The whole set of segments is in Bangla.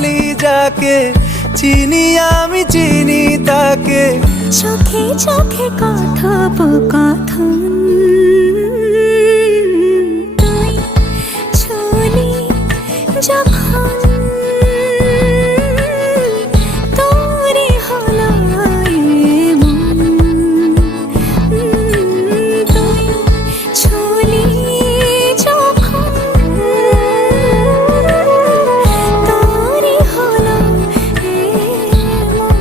বলি যাকে, চিনি আমি চিনি তাকে। চোখে চোখে কথোপকথন, তুই ছুলি যখন, তোরে হলো এমন। তুই ছুলি যখন, তোরে হলো এমন।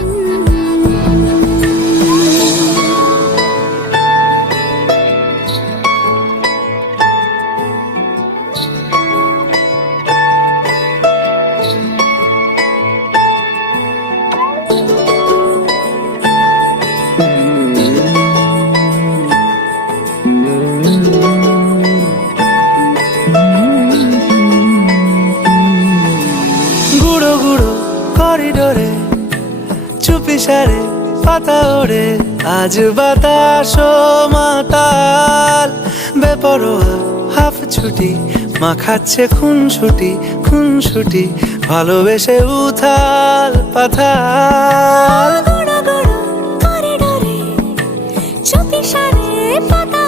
গুঁড়ো গুঁড়ো করিডোরে চুপি সারে পাতা ওড়ে, আজ বাতাস মাতাল বেপরোয়া হাফ ছুটি, মাখাচ্ছে খুনসুটি খুনসুটি, ভালোবেসে উথাল পাথাল। গুঁড়ো গুঁড়ো করিডোরে চুপি সারে পাতা